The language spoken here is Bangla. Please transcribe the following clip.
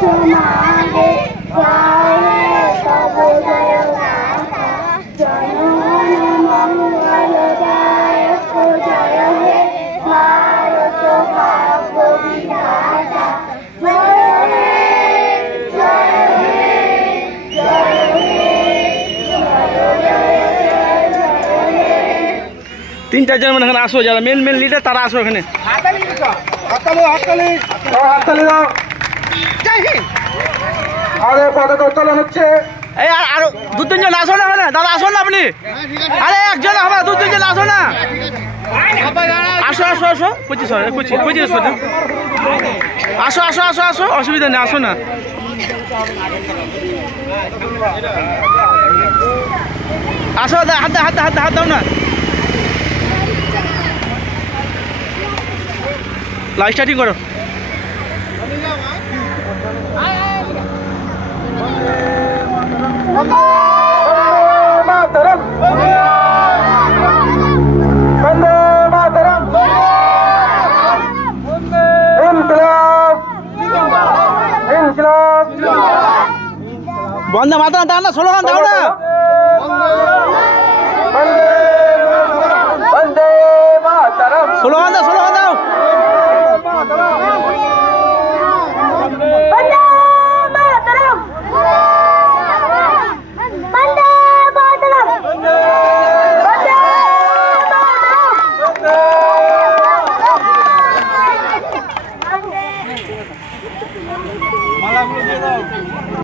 সমাগে জয় তব জয় গাথা জনগণ মঙ্গলদায়ক জয় হে ভারত ভাগ্য বিধাতা জয় হে জয় হে জয় হে তিন চারজন মানে এখানে আসো, যারা মেন মেন লিডার তারা আসো এখানে। আরে পতাকা উত্তোলন হচ্ছে। এই আর দু তিনজন আসো না এখানে, দাদা আসো না আপনি। আরে একজন হবে, দু তিনজন আসো না। আসো আসো আসো, 25 আসো আসো আসো আসো, অসুবিধা নেই, আসো না। আসো, হাত দাও না। লাইট স্টার্টিং করো। মাতরম বন্দে মাতরম ইনকিলাব ইনকিলাব বন্দে মাতরম দাও না, স্লোগান দাও না। বন্দে মাতরম স্লোগান দাও।